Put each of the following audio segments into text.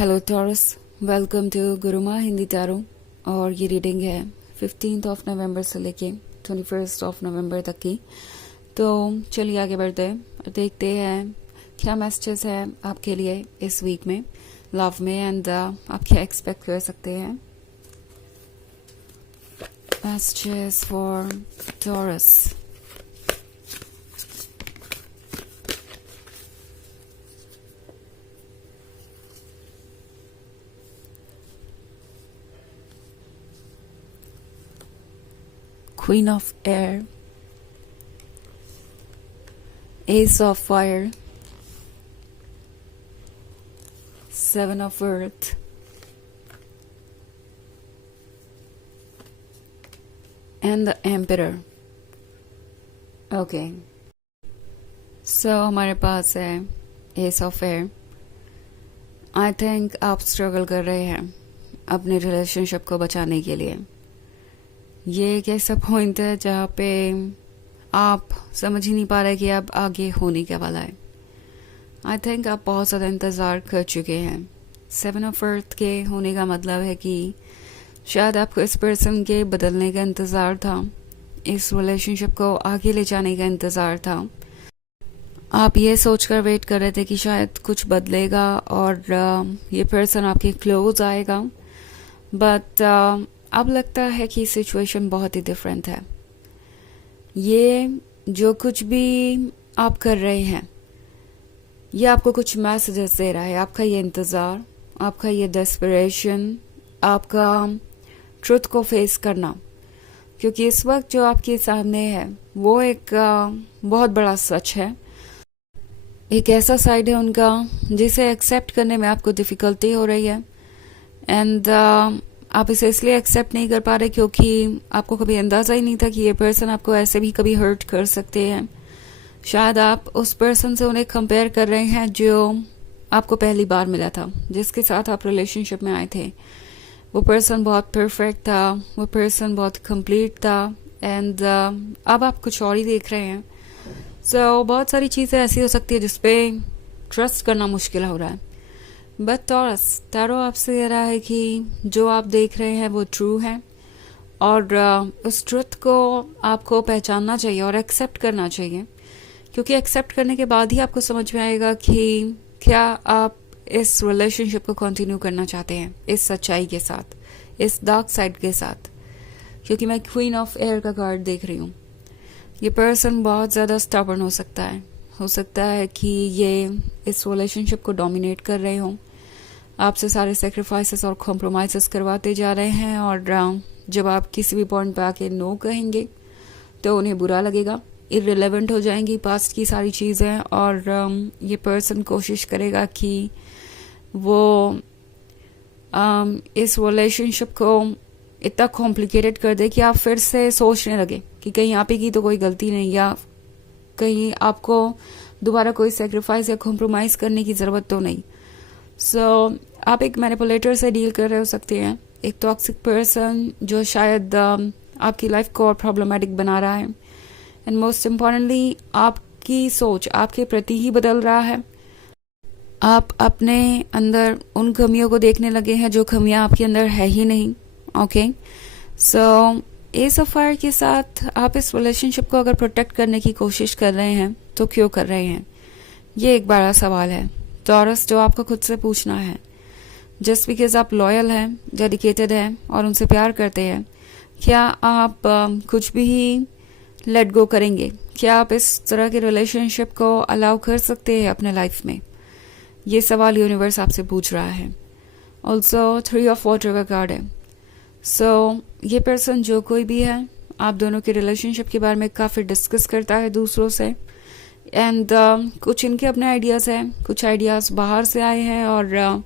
Hello Taurus, welcome to Guruma Hindi tarot. और ये reading है 15 नवंबर से लेके 21 नवंबर तक की। तो चलिए आगे बढ़ते हैं और देखते हैं क्या मैसेजेस है आपके लिए इस वीक में लव में, एंड आप क्या एक्सपेक्ट कर सकते हैं। Messages for taurus. Queen of Air, Ace of Fire, Seven of Earth, and the Emperor. Okay. So हमारे पास है Ace of Air. I think आप स्ट्रगल कर रहे हैं अपने रिलेशनशिप को बचाने के लिए। ये एक ऐसा पॉइंट है जहाँ पे आप समझ ही नहीं पा रहे कि अब आगे होने क्या वाला है। आई थिंक आप बहुत ज़्यादा इंतज़ार कर चुके हैं। 7 ऑफ अर्थ के होने का मतलब है कि शायद आपको इस पर्सन के बदलने का इंतज़ार था, इस रिलेशनशिप को आगे ले जाने का इंतज़ार था। आप ये सोचकर वेट कर रहे थे कि शायद कुछ बदलेगा और ये पर्सन आपके क्लोज आएगा, बट अब लगता है कि सिचुएशन बहुत ही डिफरेंट है। ये जो कुछ भी आप कर रहे हैं ये आपको कुछ मैसेजेस दे रहा है। आपका ये इंतज़ार, आपका ये डेस्परेशन, आपका ट्रुथ को फेस करना, क्योंकि इस वक्त जो आपके सामने है वो एक बहुत बड़ा सच है। एक ऐसा साइड है उनका जिसे एक्सेप्ट करने में आपको डिफ़िकल्टी हो रही है, एंड आप इसे इसलिए एक्सेप्ट नहीं कर पा रहे क्योंकि आपको कभी अंदाज़ा ही नहीं था कि ये पर्सन आपको ऐसे भी कभी हर्ट कर सकते हैं। शायद आप उस पर्सन से उन्हें कंपेयर कर रहे हैं जो आपको पहली बार मिला था, जिसके साथ आप रिलेशनशिप में आए थे। वो पर्सन बहुत परफेक्ट था, वो पर्सन बहुत कंप्लीट था, एंड अब आप कुछ और ही देख रहे हैं। सो बहुत सारी चीज़ें ऐसी हो सकती है जिसपे ट्रस्ट करना मुश्किल हो रहा है। बट टॉरस, टैरो आपसे कह रहा है कि जो आप देख रहे हैं वो ट्रू है, और उस ट्रुथ को आपको पहचानना चाहिए और एक्सेप्ट करना चाहिए, क्योंकि एक्सेप्ट करने के बाद ही आपको समझ में आएगा कि क्या आप इस रिलेशनशिप को कंटिन्यू करना चाहते हैं इस सच्चाई के साथ, इस डार्क साइड के साथ। क्योंकि मैं क्वीन ऑफ एयर का कार्ड देख रही हूँ। ये पर्सन बहुत ज़्यादा स्टबर्न हो सकता है कि ये इस रिलेशनशिप को डोमिनेट कर रहे हों, आपसे सारे सेक्रीफाइसेस और कॉम्प्रोमाइज़ करवाते जा रहे हैं, और जब आप किसी भी पॉइंट पे आके नो कहेंगे तो उन्हें बुरा लगेगा, इररिलेवेंट हो जाएंगी पास्ट की सारी चीज़ें, और ये पर्सन कोशिश करेगा कि वो इस रिलेशनशिप को इतना कॉम्प्लिकेटेड कर दे कि आप फिर से सोचने लगे कि कहीं आप ही की तो कोई गलती नहीं, या कहीं आपको दोबारा कोई सेक्रीफाइस या कॉम्प्रोमाइज़ करने की ज़रूरत तो नहीं। सो आप एक मैनिपुलेटर से डील कर रहे हो सकते हैं, एक टॉक्सिक पर्सन जो शायद आपकी लाइफ को और प्रॉब्लमेटिक बना रहा है, एंड मोस्ट इम्पॉर्टेंटली आपकी सोच आपके प्रति ही बदल रहा है। आप अपने अंदर उन कमियों को देखने लगे हैं जो कमियां आपके अंदर है ही नहीं। Okay, so S of fire के साथ आप इस रिलेशनशिप को अगर प्रोटेक्ट करने की कोशिश कर रहे हैं तो क्यों कर रहे हैं, ये एक बड़ा सवाल है टॉरस, जो आपको खुद से पूछना है। जस्ट बिकॉज आप लॉयल हैं, डेडिकेटेड हैं और उनसे प्यार करते हैं, क्या आप कुछ भी लेट गो करेंगे? क्या आप इस तरह के रिलेशनशिप को अलाउ कर सकते हैं अपने लाइफ में? ये सवाल यूनिवर्स आपसे पूछ रहा है। ऑल्सो 3 ऑफ वाटर का कार्ड है। सो ये पर्सन जो कोई भी है, आप दोनों के रिलेशनशिप के बारे में काफ़ी डिस्कस करता है दूसरों से, एंड कुछ इनके अपने आइडियाज़ हैं, कुछ आइडियाज़ बाहर से आए हैं, और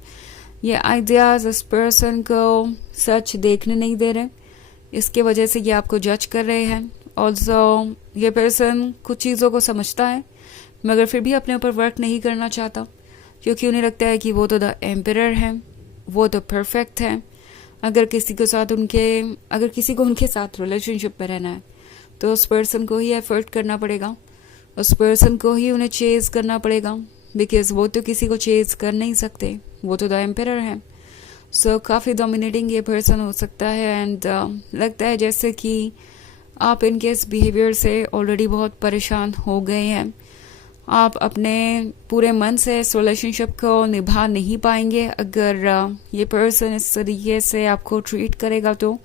ये आइडियाज़ इस पर्सन को सच देखने नहीं दे रहे, इसके वजह से ये आपको जज कर रहे हैं। ऑल्सो ये पर्सन कुछ चीज़ों को समझता है मगर फिर भी अपने ऊपर वर्क नहीं करना चाहता, क्योंकि उन्हें लगता है कि वो तो द एम्परर हैं, वो तो परफेक्ट हैं। अगर किसी को उनके साथ रिलेशनशिप में रहना है तो उस पर्सन को ही एफर्ट करना पड़ेगा, उस पर्सन को ही उन्हें चेज करना पड़ेगा, बिकॉज वो तो किसी को चेज कर नहीं सकते, वो तो द एम्परर है। सो काफ़ी डोमिनेटिंग ये पर्सन हो सकता है एंड लगता है जैसे कि आप इनके इस बिहेवियर से ऑलरेडी बहुत परेशान हो गए हैं। आप अपने पूरे मन से इस रिलेशनशिप को निभा नहीं पाएंगे अगर ये पर्सन इस तरीके से आपको ट्रीट करेगा। तो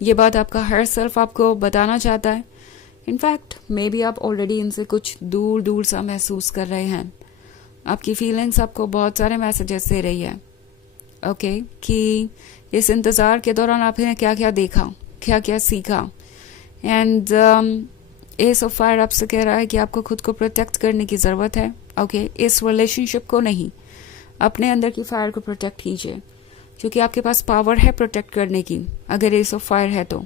ये बात आपका हर सेल्फ आपको बताना चाहता है। इनफैक्ट मे बी आप ऑलरेडी इनसे कुछ दूर दूर सा महसूस कर रहे हैं। आपकी फीलिंग्स आपको बहुत सारे मैसेजेस दे रही है ओके कि इस इंतज़ार के दौरान आपने क्या क्या देखा, क्या क्या सीखा। एंड एस ऑफ फायर आपसे कह रहा है कि आपको खुद को प्रोटेक्ट करने की ज़रूरत है ओके इस रिलेशनशिप को नहीं, अपने अंदर की फायर को प्रोटेक्ट कीजिए क्योंकि आपके पास पावर है प्रोटेक्ट करने की अगर एस ऑफ फायर है तो।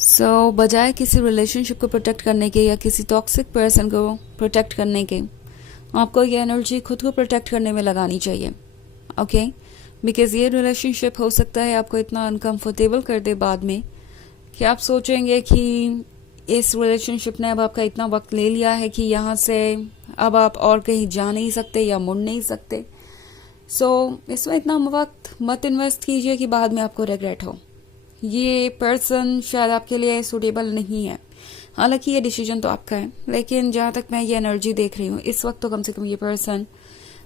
सो बजाय किसी रिलेशनशिप को प्रोटेक्ट करने के या किसी टॉक्सिक पर्सन को प्रोटेक्ट करने के, आपको ये एनर्जी खुद को प्रोटेक्ट करने में लगानी चाहिए ओके बिकॉज ये रिलेशनशिप हो सकता है आपको इतना अनकंफर्टेबल कर दे बाद में कि आप सोचेंगे कि इस रिलेशनशिप ने अब आपका इतना वक्त ले लिया है कि यहाँ से अब आप और कहीं जा नहीं सकते या मुड़ नहीं सकते। सो इसमें इतना वक्त मत इन्वेस्ट कीजिए कि बाद में आपको रिग्रेट हो। ये पर्सन शायद आपके लिए सूटेबल नहीं है। हालांकि ये डिसीजन तो आपका है, लेकिन जहाँ तक मैं ये एनर्जी देख रही हूँ इस वक्त तो कम से कम ये पर्सन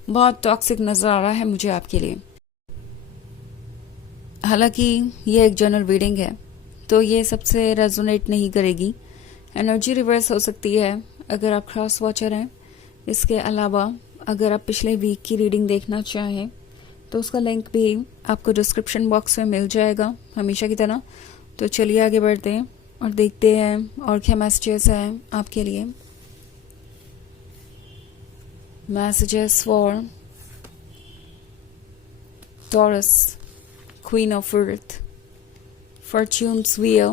बहुत टॉक्सिक नजर आ रहा है मुझे आपके लिए। हालांकि ये एक जनरल रीडिंग है तो ये सबसे रेजोनेट नहीं करेगी। एनर्जी रिवर्स हो सकती है अगर आप क्रॉस वॉचर हैं। इसके अलावा अगर आप पिछले वीक की रीडिंग देखना चाहें तो उसका लिंक भी आपको डिस्क्रिप्शन बॉक्स में मिल जाएगा हमेशा की तरह। तो चलिए आगे बढ़ते हैं और देखते हैं और क्या मैसेजेस हैं आपके लिए। Messages for taurus, queen of earth, Fortune's Wheel,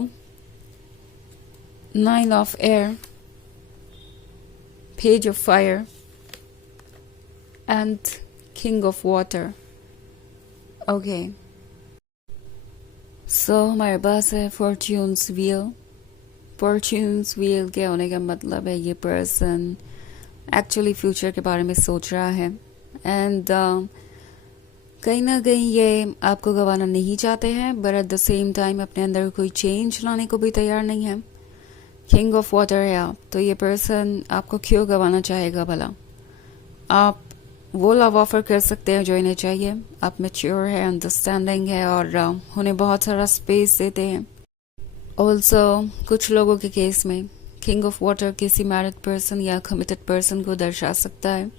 Nine of Air, Page of Fire, and King of Water. Okay. So हमारे पास है Fortune's Wheel. Fortune's Wheel के होने का मतलब है ये पर्सन एक्चुअली फ्यूचर के बारे में सोच रहा है एंड कहीं ना कहीं ये आपको गंवाना नहीं चाहते हैं but at the same time अपने अंदर कोई चेंज लाने को भी तैयार नहीं है। किंग ऑफ वाटर है आप, तो ये पर्सन आपको क्यों गंवाना चाहेगा भला। आप वो लव ऑफर कर सकते हैं जो इन्हें चाहिए। आप मैच्योर है, अंडरस्टैंडिंग है और उन्हें बहुत सारा स्पेस देते हैं। ऑल्सो कुछ लोगों के केस में किंग ऑफ वाटर किसी मैरिड पर्सन या कमिटेड पर्सन को दर्शा सकता है।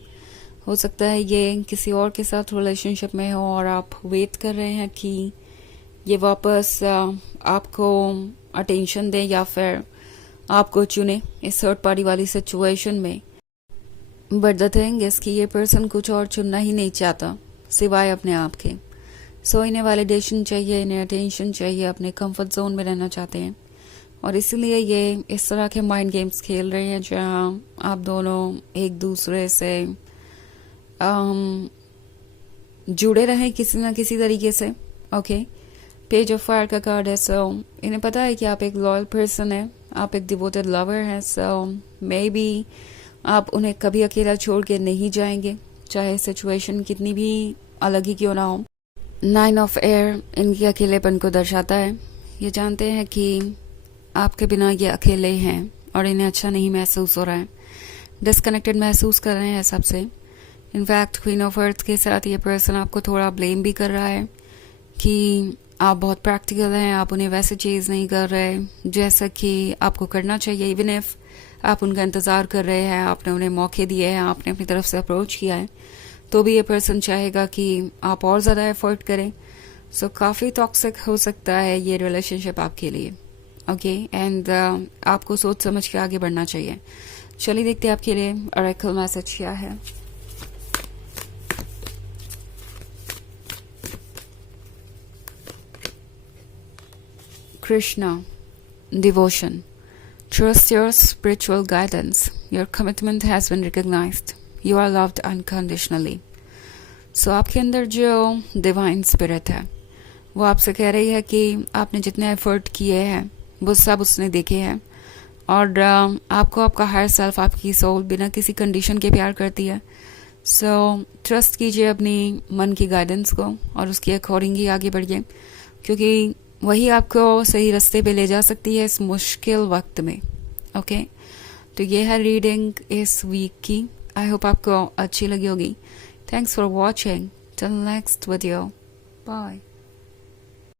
हो सकता है ये किसी और के साथ रिलेशनशिप में हो और आप वेट कर रहे हैं कि ये वापस आपको अटेंशन दे या फिर आपको चुने इस थर्ड पार्टी वाली सिचुएशन में। बट द थिंग इज कि ये पर्सन कुछ और चुनना ही नहीं चाहता सिवाय अपने आप के। सो इन्हें वैलिडेशन चाहिए, इन्हें अटेंशन चाहिए, अपने कंफर्ट जोन में रहना चाहते हैं और इसीलिए ये इस तरह के माइंड गेम्स खेल रहे हैं जहाँ आप दोनों एक दूसरे से जुड़े रहें किसी ना किसी तरीके से। ओके, पेज ऑफ फायर का कार्ड है। सो इन्हें पता है कि आप एक लॉयल पर्सन है, आप एक डिवोटेड लवर हैं। सो मे बी आप उन्हें कभी अकेला छोड़ के नहीं जाएंगे, चाहे सिचुएशन कितनी भी अलग ही क्यों ना हो। नाइन ऑफ एयर इनके अकेलेपन को दर्शाता है। ये जानते हैं कि आपके बिना ये अकेले हैं और इन्हें अच्छा नहीं महसूस हो रहा है, डिस्कनेक्टेड महसूस कर रहे हैं सबसे। इनफैक्ट क्वीन ऑफ अर्थ के साथ ये पर्सन आपको थोड़ा ब्लेम भी कर रहा है कि आप बहुत प्रैक्टिकल हैं, आप उन्हें वैसे चीज़ नहीं कर रहे जैसा कि आपको करना चाहिए। इवन इफ आप उनका इंतज़ार कर रहे हैं, आपने उन्हें मौके दिए हैं, आपने अपनी तरफ से अप्रोच किया है, तो भी ये पर्सन चाहेगा कि आप और ज़्यादा एफर्ट करें। सो काफ़ी टॉक्सिक हो सकता है ये रिलेशनशिप आपके लिए। ओके, एंड आपको सोच समझ के आगे बढ़ना चाहिए। चलिए देखते हैं आपके लिए ऑरेकल मैसेज क्या है। Krishna, devotion. Trust your spiritual guidance. Your commitment has been recognized. You are loved unconditionally. So आपके अंदर जो डिवाइन स्पिरिट है वो आपसे कह रही है कि आपने जितने एफर्ट किए हैं वो सब उसने देखे हैं और आपको आपका हायर सेल्फ, आपकी सोल बिना किसी कंडीशन के प्यार करती है। सो ट्रस्ट कीजिए अपनी मन की गाइडेंस को और उसके अकॉर्डिंग ही आगे बढ़िए, क्योंकि वही आपको सही रास्ते पे ले जा सकती है इस मुश्किल वक्त में। ओके, तो ये है रीडिंग इस वीक की। आई होप आपको अच्छी लगी होगी। Thanks for watching. Till next video, bye.